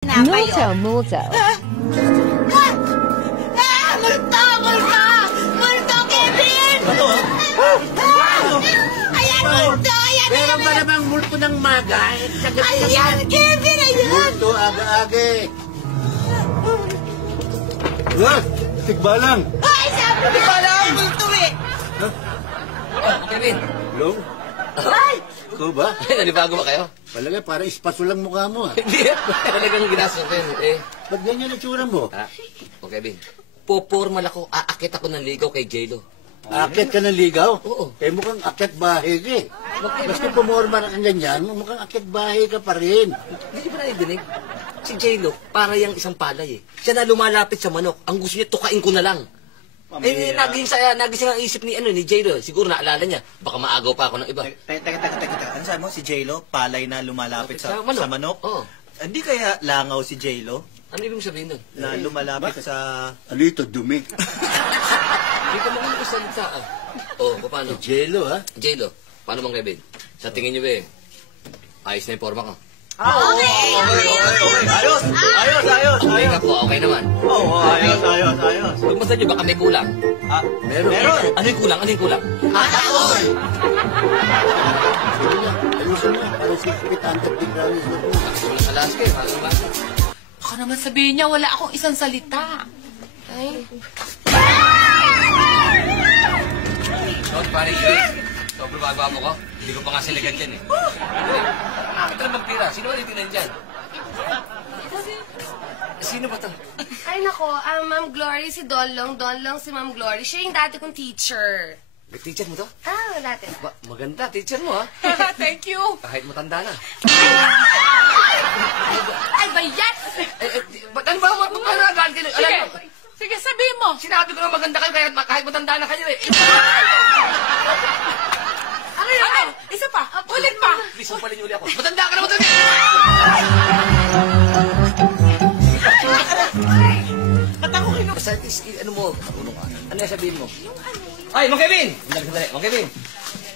Multo, multo. Multo! Multo! Multo, Kevin! Ano? Ayan, multo! Ayan, Meron ba namang multo ng maga? ayan, Kevin! Ayan! Multo, aga-age. Tigbalang. Ay, sabi ko pala! Multo eh! Kevin! Long? Ay! Ikaw ba? Nanibago ba kayo? Palagay, parang espaso lang mukha mo. Hindi. Talagang ginastos ko yun. Ba't ganyan ang tsura mo? O Kevin, popormal ako. Aakit ako ng ligaw kay J-Lo. Akit ka ng ligaw? Oo. Mukhang akit bahay ka eh. Basta pumorma na kang ganyan, mukhang akit bahay ka pa rin. Hindi ba naidinig? Si J-Lo, para yung isang palay eh. Siya na lumalapit sa manok. Ang gusto niya, tukain ko na lang. Nagising ang isip ni J-Lo. Siguro naalala niya. Baka maagaw pa ako ng iba. Teka. Ano sabi mo? Si J-Lo, palay na lumalapit sa manok? Oo. Hindi kaya langaw si J-Lo Ano ibig sabihin nun? na lumalapit sa... Ano ito, dumi? Hindi ka mga salita. Paano? Jello, ha? J-Lo, paano bang Kevin? Sa tingin niyo ba ayos na yung forma ko? Okay! Ayos! Okay ka po, okay naman. Oo, ayos. Pagmasdan niyo, baka may kulang. Meron. Ano yung kulang? Ataon! Ayusin mo, parang sikipit ang tapigrawis na po. Wala sa last kayo, paano ba? Baka naman sabihin niya, wala akong isang salita. Ay. Not pare, sobrang bago ko. Hindi ko pa nga siligan dyan eh. Ito na magtira. Sino ba nitinan dyan? Sino ba ito? Ay, nako, Ma'am Glory, si Donlong. Donlong si Ma'am Glory. Siya yung dati kong teacher. Teacher mo to? Dati. Maganda, teacher mo ha. Thank you. Kahit matanda na. Ay, ba yan? Ba't ano ba? Paano agad kayo? Sige, sige, sabihin mo. Sinabi ko na maganda kayo kahit matanda na kayo eh. Ano? Isa pa. Ulit pa. Please, upalin niyo uli ako. Matanda ka na, matanda! Ba't ako kinu... Basta, ano mo? Ano yung sabihin mo? Ay, Mang Kevin! Sandali. Mang Kevin!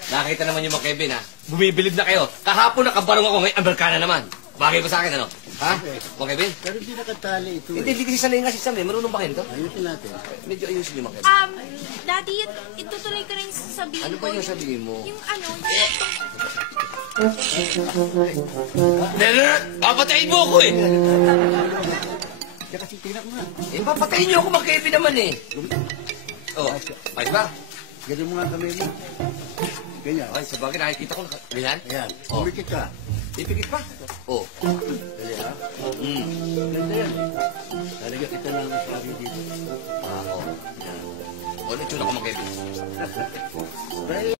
Nakita naman yung Mang Kevin, ha? Bumibilib na kayo. Kahapon nakabarong ako, ngayon Amerikana naman. Bagay ba sa akin, ano? Ha? Mang Kevin? Pero hindi nakatali ito Hindi eh. kasi sanay nga si Sam, eh. Marunong ba kayo nito? Ayusin natin. Medyo ayusin niyo, Mang Kevin. Daddy, itutuloy ko rin sasabihin Ano ba yung sabihin mo? Yung ano, Papatayin mo ako, eh! Kaya kasi tingnan mo nga. Papatayin niyo ako, Mang Kevin naman, eh. Oh, ayos ba? Ganyan mo nga kamay mo. Ganyan. Ay, sa bagay, nakikita ko. Ganyan? Ayan. Oh. Umikit ka. Ipikit pa? Oh. Dali ha. Ganda yan. Talaga kita lang ang sabi dito. Oo. Yan. O, nagtuna ko, Mang Kevin.